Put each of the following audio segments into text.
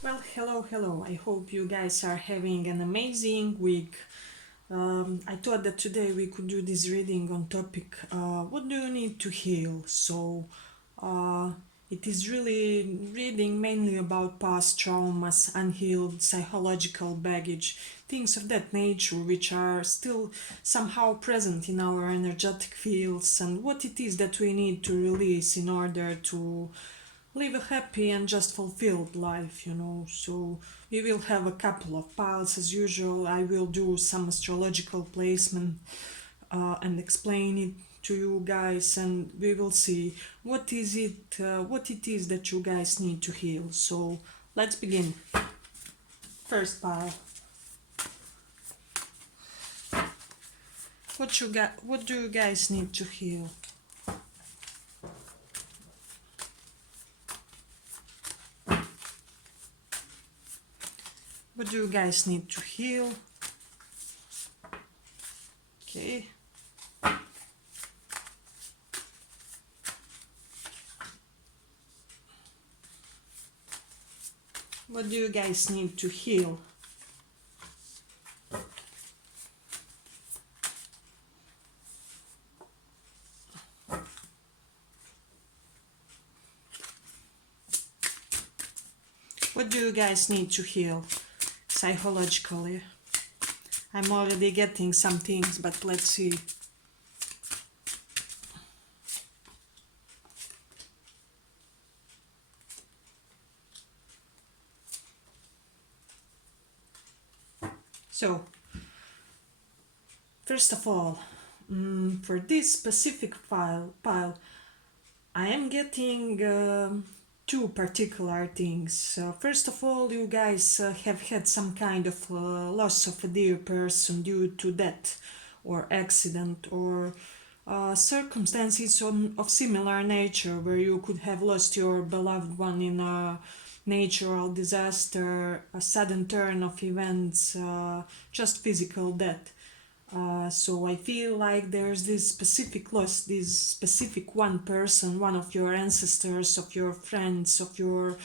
Well, hello. I hope you guys are having an amazing week. I thought that today we could do this reading on topic what do you need to heal? Uh, it is really reading mainly about past traumas, unhealed psychological baggage, things of that nature which are still somehow present in our energetic fields, and what it is that we need to release in order to live a happy and just fulfilled life. So we will have a couple of piles as usual. I will do some astrological placement and explain it to you guys, and we will see what it is that you guys need to heal. So let's begin. First pile. What do you guys need to heal? What do you guys need to heal? Okay. What do you guys need to heal? What do you guys need to heal psychologically? I'm already getting some things, but let's see. So, first of all, for this specific pile, I am getting two particular things. First of all, you guys have had some kind of loss of a dear person due to death or accident or circumstances of similar nature where you could have lost your beloved one in a natural disaster, a sudden turn of events, just physical death. So I feel like there's this specific loss, this specific one person, one of your ancestors, of your friends, of your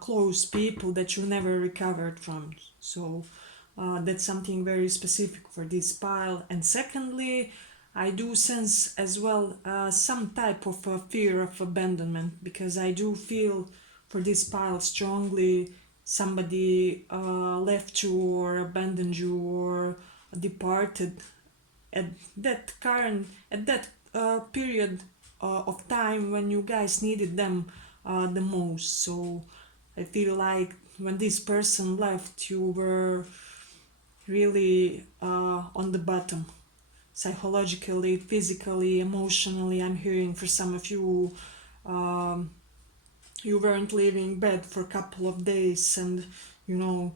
close people that you never recovered from. So that's something very specific for this pile. And secondly, I do sense as well some type of fear of abandonment, because I do feel for this pile strongly somebody left you or abandoned you or departed at that period of time when you guys needed them the most. So I feel like when this person left, you were really on the bottom, psychologically, physically, emotionally. I'm hearing for some of you, um, you weren't leaving bed for a couple of days, and you know.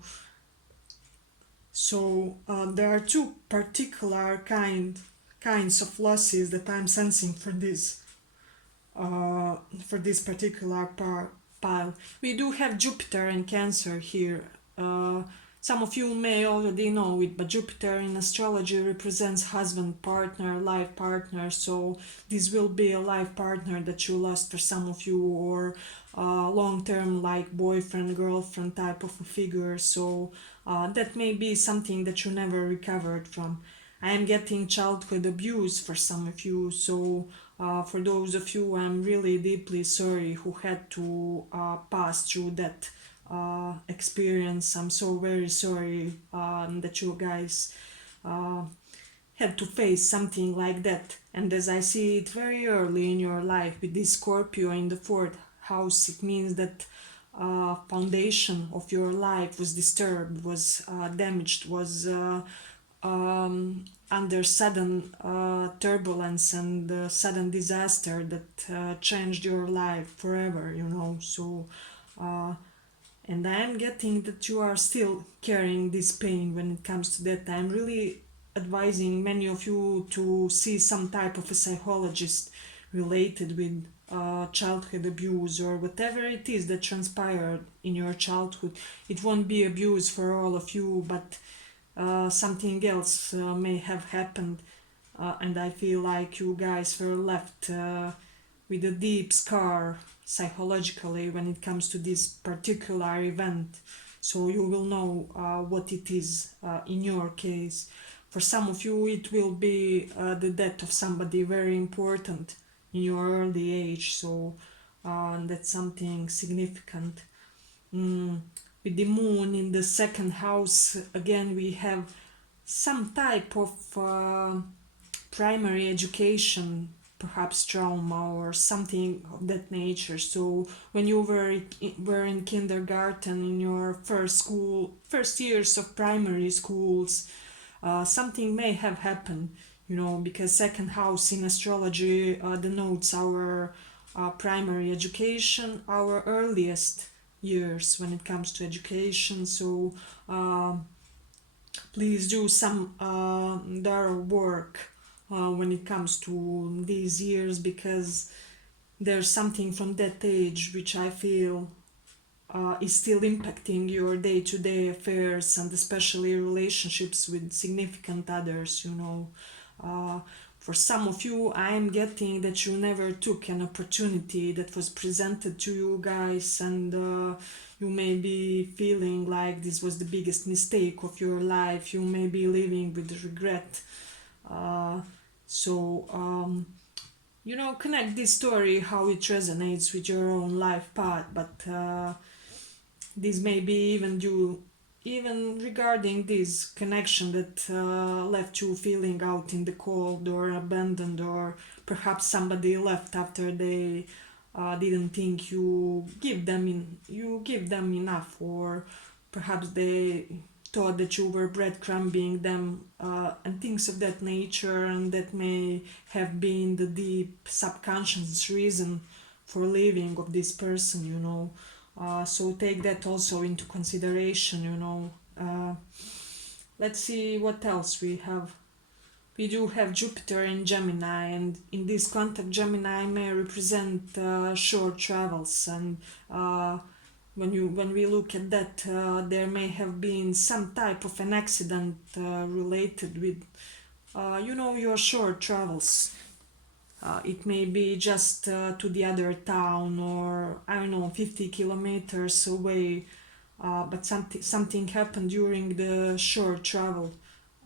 So there are two particular kinds of losses that I'm sensing for this particular pile. We do have Jupiter and Cancer here. Some of you may already know it, but Jupiter in astrology represents husband, partner, life partner. So this will be a life partner that you lost for some of you, or long-term like boyfriend, girlfriend type of a figure. So that may be something that you never recovered from. I am getting childhood abuse for some of you. So for those of you, I'm really deeply sorry who had to pass through that experience. I'm so very sorry that you guys had to face something like that. And as I see it very early in your life with this Scorpio in the fourth house, it means that foundation of your life was disturbed, was damaged, was under sudden turbulence and sudden disaster that changed your life forever. So and I am getting that you are still carrying this pain when it comes to that. I'm really advising many of you to see some type of a psychologist related with childhood abuse or whatever it is that transpired in your childhood. It won't be abuse for all of you, but something else may have happened, and I feel like you guys were left with a deep scar psychologically when it comes to this particular event, so you will know what it is in your case. For some of you, it will be the death of somebody very important in your early age, so that's something significant. Mm, with the moon in the second house, again, we have some type of primary education, perhaps trauma or something of that nature. So when you were in kindergarten, in your first years of primary schools, something may have happened, because second house in astrology denotes our primary education, our earliest years when it comes to education. So please do some thorough work when it comes to these years, because there's something from that age which I feel is still impacting your day-to-day affairs, and especially relationships with significant others. uh, for some of you, I am getting that you never took an opportunity that was presented to you guys, and you may be feeling like this was the biggest mistake of your life. You may be living with regret. uh, so connect this story how it resonates with your own life path, but this may be even regarding this connection that left you feeling out in the cold or abandoned, or perhaps somebody left after they didn't think you give them enough, or perhaps they thought that you were breadcrumbing them, and things of that nature, and that may have been the deep subconscious reason for leaving of this person. So take that also into consideration. Let's see what else we have. We do have Jupiter in Gemini, and in this context, Gemini may represent short travels. And when we look at that, there may have been some type of an accident related with your short travels. It may be just to the other town, or I don't know, 50 kilometers away, but something happened during the short travel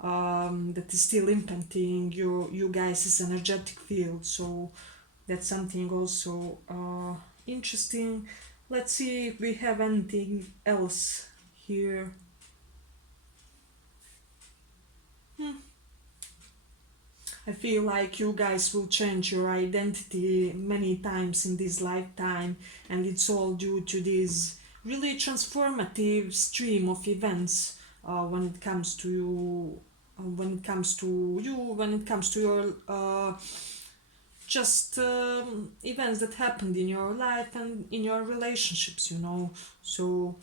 that is still impacting you guys' energetic field. So that's something also interesting. Let's see if we have anything else here. I feel like you guys will change your identity many times in this lifetime, and it's all due to this really transformative stream of events when it comes to you, when it comes to your just events that happened in your life and in your relationships. So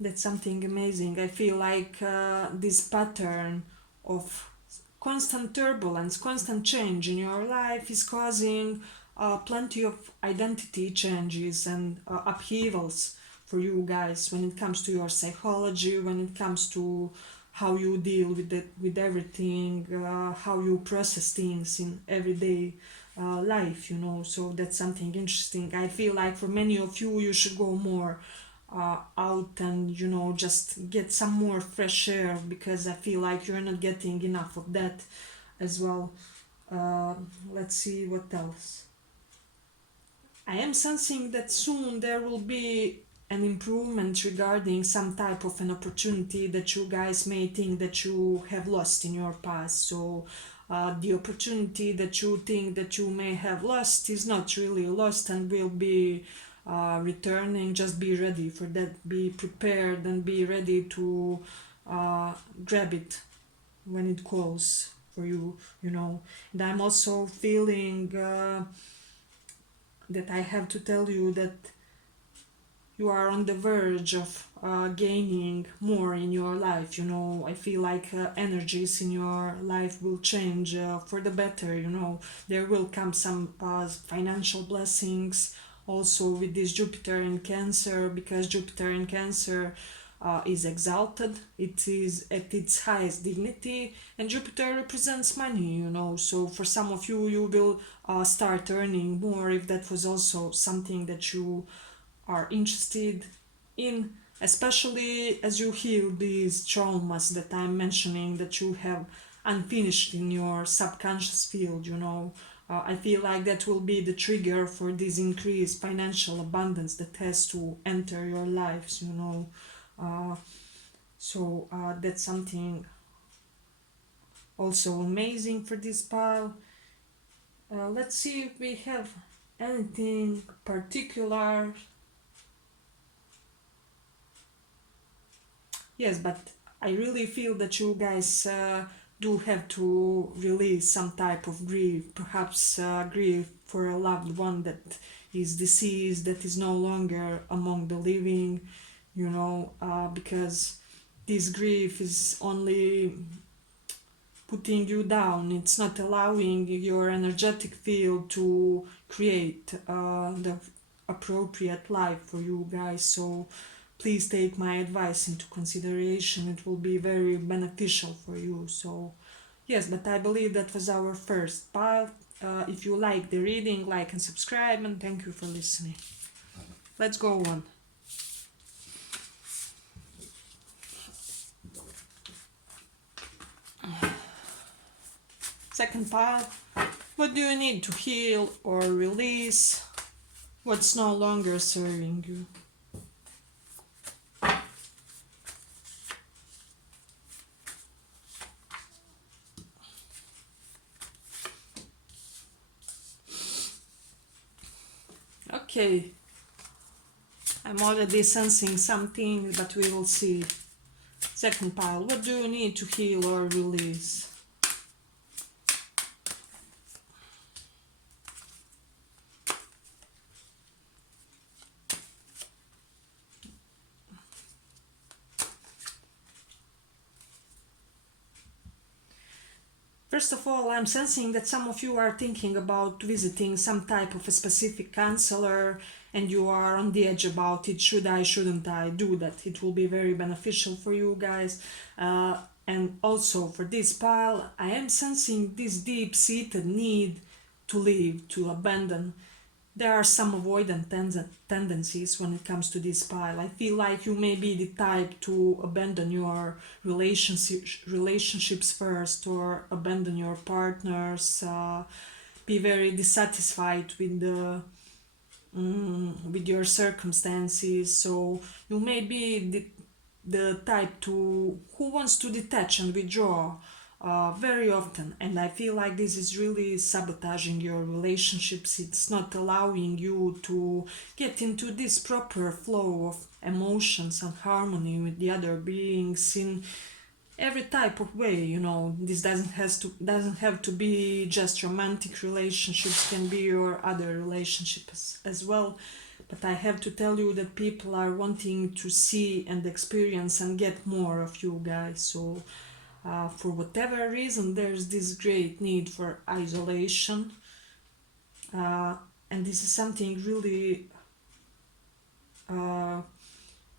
that's something amazing. I feel like this pattern of constant turbulence, constant change in your life is causing plenty of identity changes and upheavals for you guys when it comes to your psychology, when it comes to how you deal with everything, how you process things in everyday life. So that's something interesting. I feel like for many of you, you should go more out and just get some more fresh air, because I feel like you're not getting enough of that as well. Let's see what else. I am sensing that soon there will be an improvement regarding some type of an opportunity that you guys may think that you have lost in your past. So the opportunity that you think that you may have lost is not really lost and will be returning. Just be ready for that, be prepared, and be ready to grab it when it calls for you. And I'm also feeling that I have to tell you that you are on the verge of gaining more in your life. I feel like energies in your life will change for the better. There will come some financial blessings also with this Jupiter in Cancer, because Jupiter in Cancer is exalted, it is at its highest dignity, and Jupiter represents money, you know. So for some of you, you will start earning more if that was also something that you are interested in, especially as you heal these traumas that I'm mentioning that you have unfinished in your subconscious field, you know. I feel like that will be the trigger for this increased financial abundance that has to enter your lives, you know. Uh, that's something also amazing for this pile. Let's see if we have anything particular. Yes, but I really feel that you guys do have to release some type of grief, perhaps grief for a loved one that is deceased, that is no longer among the living, you know, because this grief is only putting you down. It's not allowing your energetic field to create the appropriate life for you guys. So please take my advice into consideration. It will be very beneficial for you. So yes, but I believe that was our first pile. If you like the reading, like and subscribe, and thank you for listening. Let's go on. Second pile. What do you need to heal or release? What's no longer serving you? Okay, I'm already sensing something, but we will see. Second pile, what do you need to heal or release? First of all, I'm sensing that some of you are thinking about visiting some type of a specific counselor and you are on the edge about it. Should I, shouldn't I do that? It will be very beneficial for you guys. And also for this pile, I am sensing this deep-seated need to leave, to abandon. There are some avoidant tendencies when it comes to this pile. I feel like you may be the type to abandon your relationships first, or abandon your partners, be very dissatisfied with with your circumstances. So you may be the type to who wants to detach and withdraw very often, and I feel like this is really sabotaging your relationships. It's not allowing you to get into this proper flow of emotions and harmony with the other beings in every type of way, you know. This doesn't have to be just romantic relationships, can be your other relationships as well. But I have to tell you that people are wanting to see and experience and get more of you guys. So for whatever reason, there's this great need for isolation, and this is something really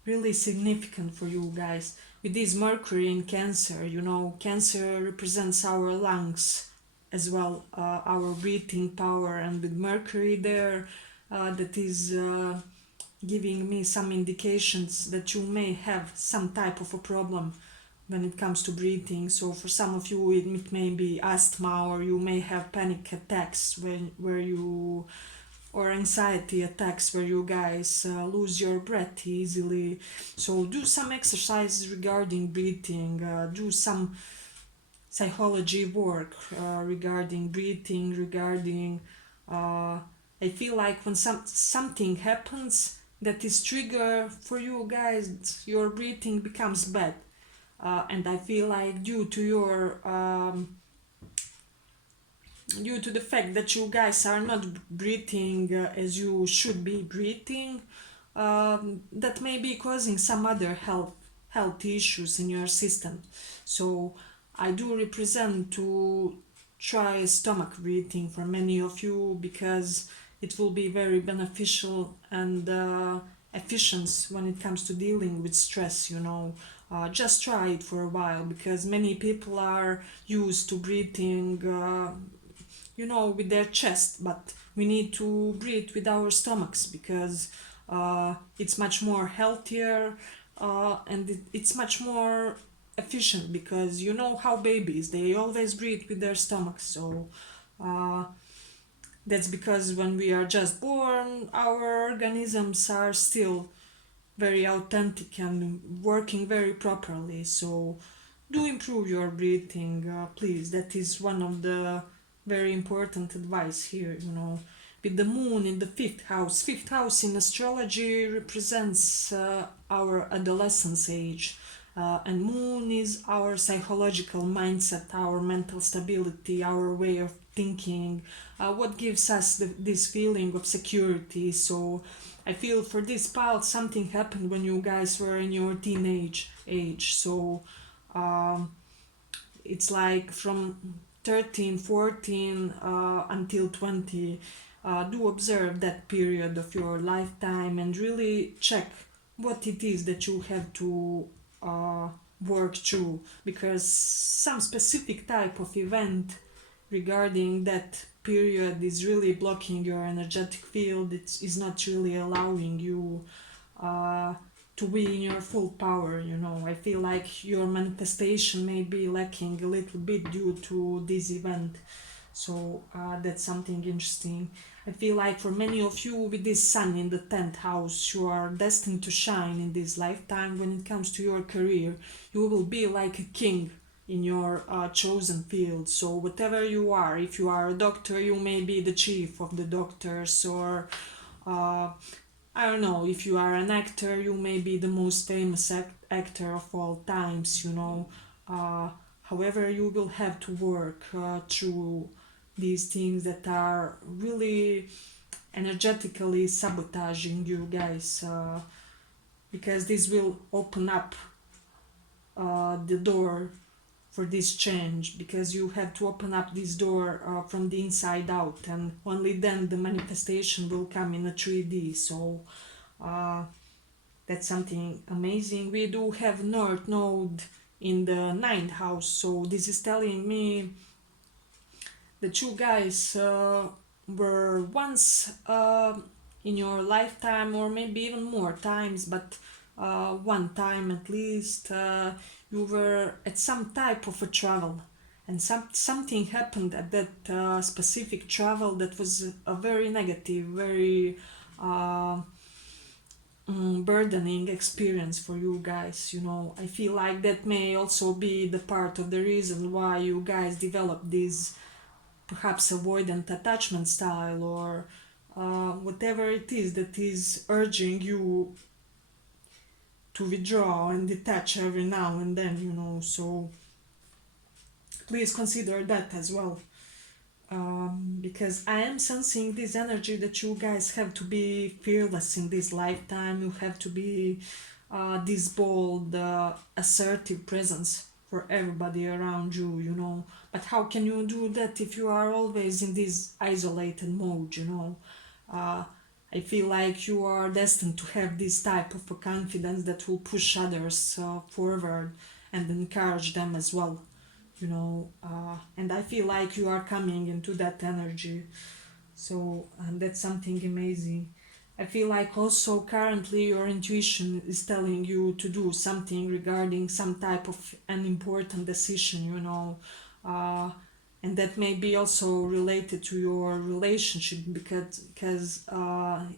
really significant for you guys. With this Mercury in Cancer, you know, Cancer represents our lungs as well, our breathing power, and with Mercury there, that is giving me some indications that you may have some type of a problem when it comes to breathing. So for some of you it may be asthma, or you may have panic attacks where you, or anxiety attacks where you guys lose your breath easily. So do some exercises regarding breathing, do some psychology work regarding breathing, regarding I feel like when something happens that is trigger for you guys, your breathing becomes bad. And I feel like due to the fact that you guys are not breathing as you should be breathing, that may be causing some other health issues in your system. So I do represent to try stomach breathing for many of you, because it will be very beneficial, and efficient when it comes to dealing with stress, you know. Just try it for a while, because many people are used to breathing, you know, with their chest, but we need to breathe with our stomachs, because it's much more healthier, and it's much more efficient, because you know how babies, they always breathe with their stomachs. So uh, that's because when we are just born, our organisms are still very authentic and working very properly. So do improve your breathing, please. That is one of the very important advice here, you know. With the moon in the fifth house in astrology represents our adolescence age, and moon is our psychological mindset, our mental stability, our way of thinking, what gives us this feeling of security. So I feel for this pile something happened when you guys were in your teenage age. So um, it's like from 13, 14 until 20. Do observe that period of your lifetime and really check what it is that you have to uh, work through, because some specific type of event regarding that period is really blocking your energetic field. It is not really allowing you uh, to be in your full power, you know. I feel like your manifestation may be lacking a little bit due to this event. So that's something interesting. I feel like for many of you with this sun in the 10th house, you are destined to shine in this lifetime. When it comes to your career, you will be like a king in your chosen field. So whatever you are, if you are a doctor, you may be the chief of the doctors, or uh, I don't know, if you are an actor, you may be the most famous actor of all times, you know. Uh, However, you will have to work through these things that are really energetically sabotaging you guys, because this will open up the door for this change, because you have to open up this door from the inside out, and only then the manifestation will come in a 3D. So uh, that's something amazing. We do have North Node in the ninth house, so this is telling me that you guys were once in your lifetime, or maybe even more times, but one time at least, you were at some type of a travel, and something happened at that specific travel that was a very negative, very uh, burdening experience for you guys, you know. I feel like that may also be the part of the reason why you guys developed this perhaps avoidant attachment style, or whatever it is that is urging you to withdraw and detach every now and then, you know. So please consider that as well, because I am sensing this energy that you guys have to be fearless in this lifetime. You have to be this bold, assertive presence for everybody around you, you know. But how can you do that if you are always in this isolated mode, you know? Uh, I feel like you are destined to have this type of a confidence that will push others forward and encourage them as well, you know. And I feel like you are coming into that energy. So that's something amazing. I feel like also currently your intuition is telling you to do something regarding some type of an important decision, you know. uh, and that may be also related to your relationship, because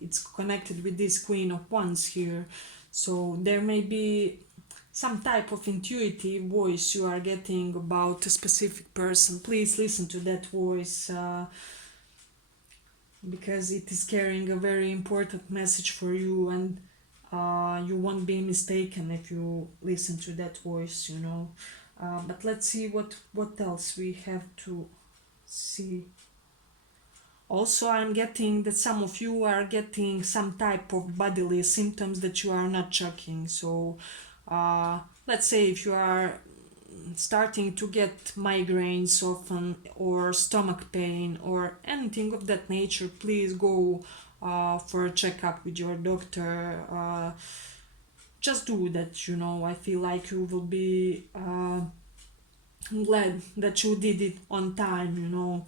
it's connected with this Queen of Wands here. So there may be some type of intuitive voice you are getting about a specific person. Please listen to that voice, because it is carrying a very important message for you, and you won't be mistaken if you listen to that voice, you know. But let's see what else we have to see. Also, I'm getting that some of you are getting some type of bodily symptoms that you are not checking. So let's say if you are starting to get migraines often, or stomach pain, or anything of that nature, please go for a checkup with your doctor. Just do that, I feel like you will be glad that you did it on time,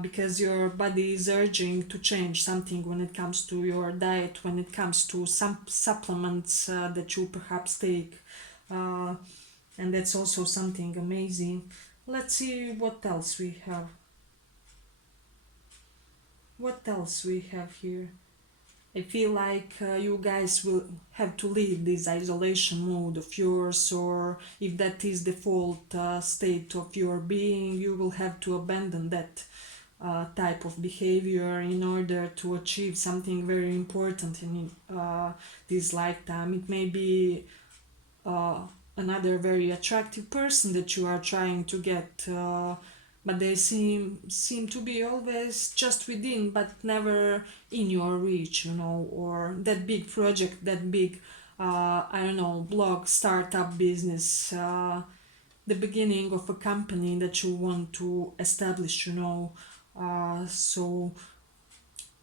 because your body is urging to change something when it comes to your diet, when it comes to some supplements that you perhaps take. Uh, and that's also something amazing. Let's see what else we have. What else we have here? I feel like you guys will have to leave this isolation mode of yours, or if that is default state of your being, you will have to abandon that type of behavior in order to achieve something very important in this lifetime. It may be uh, another very attractive person that you are trying to get, but they seem to be always just within, but never in your reach, or that big project, that big I don't know, blog, startup business, the beginning of a company that you want to establish, so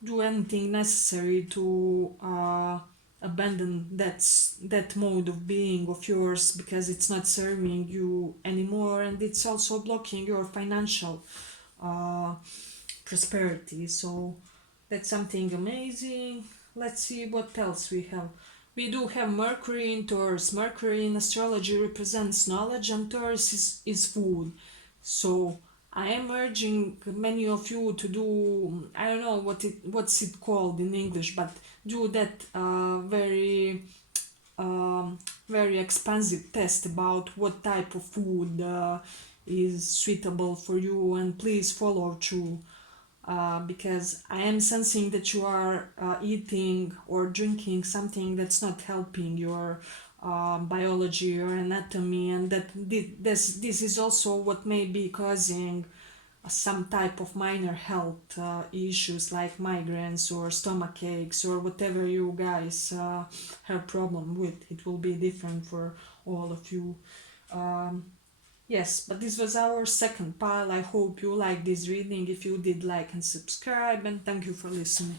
do anything necessary to abandon that mode of being of yours, because it's not serving you anymore, and it's also blocking your financial uh, prosperity. So that's something amazing. Let's see what else we have. We do have Mercury in Taurus. Mercury in astrology represents knowledge, and Taurus is food. So I am urging many of you to do, I don't know what's it called in English, but do that um, very expensive test about what type of food is suitable for you, and please follow through, because I am sensing that you are eating or drinking something that's not helping your biology or anatomy, and that this is also what may be causing some type of minor health issues like migraines or stomach aches or whatever you guys have problem with. It will be different for all of you. Um, Yes, but this was our second pile. I hope you like this reading. If you did, like and subscribe, and thank you for listening.